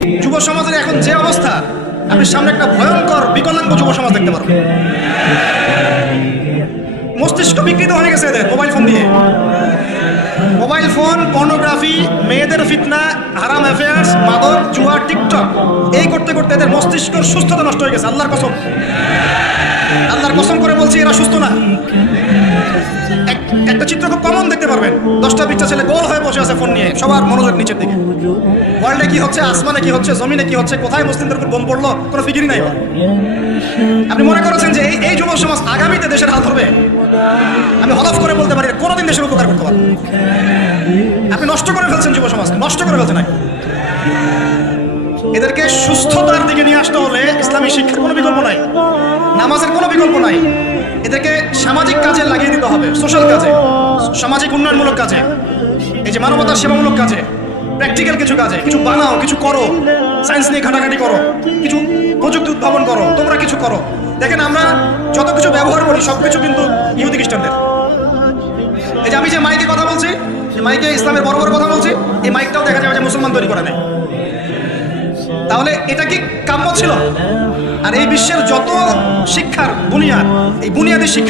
যুব সমাজের এখন যে অবস্থা, আপনি সামনে একটা ভয়ঙ্কর বিকলাঙ্গ যুব সমাজ দেখতে পারবেন। মস্তিষ্ক বিকৃত হয়ে গেছে এদের মোবাইল ফোন দিয়ে। মোবাইল ফোন, পর্নোগ্রাফি, মেয়েদের ফিতনা, হারাম অ্যাফেয়ার্স, মাদক, জুয়া, টিকটক, এই করতে করতে এদের মস্তিষ্কর সুস্থতা নষ্ট হয়ে গেছে। আল্লাহর কসম করে বলছি, এরা সুস্থ না। একটা চিত্র খুব কমন দেখতে পারবেন, 10টা-20টা ছেলে গোল হয়ে বসে আছে ফোন নিয়ে, সবার মনোযোগ নিচের দিকে। ওয়ার্ল্ডে কি হচ্ছে, আসমানে কি হচ্ছে, জমিনে কি হচ্ছে, কোথায় মুসলিমদের উপর বোম পড়লো, কোনো ফিকিরই নাই। আপনি মনে করেছেন যে এই যুব সমাজ আগামীতে দেশের হাল ধরবে? আমি হলফ করে বলতে পারি কোনোদিন দেশের উপকার করতে পারবে। আপনি নষ্ট করে ফেলছেন যুব সমাজকে, নষ্ট করে ফেলছেন। এদেরকে সুস্থতার দিকে নিয়ে আসতে হলে ইসলামী শিক্ষার কোনো বিকল্প নাই, নামাজের কোনো বিকল্প নাই। এদেরকে সামাজিক কাজে লাগিয়ে দিতে হবে, সোশ্যাল কাজে, সামাজিক উন্নয়নমূলক কাজে, এই যে মানবতার সেবামূলক কাজে, প্র্যাকটিক্যাল কিছু কাজে। কিছু বানাও, কিছু করো, সায়েন্স নিয়ে ঘাটাঘাটি করো, কিছু প্রযুক্তি উদ্ভাবন করো, তোমরা কিছু করো। দেখেন আমরা যত কিছু ব্যবহার করি সব কিছু কিন্তু ইহুদি খ্রিস্টানদের। এই যে আমি যে মাইকে কথা বলছি, মাইকে ইসলামের বড় বড় কথা বলছি, এই মাইকটাও দেখা যাবে যে মুসলমান তৈরি করে নেয়। তাহলে এটা কি কাম্য ছিল? আর এই বিশ্বের যত শিক্ষার বুনিয়াদ, এই বুনিয়াদী শিক্ষা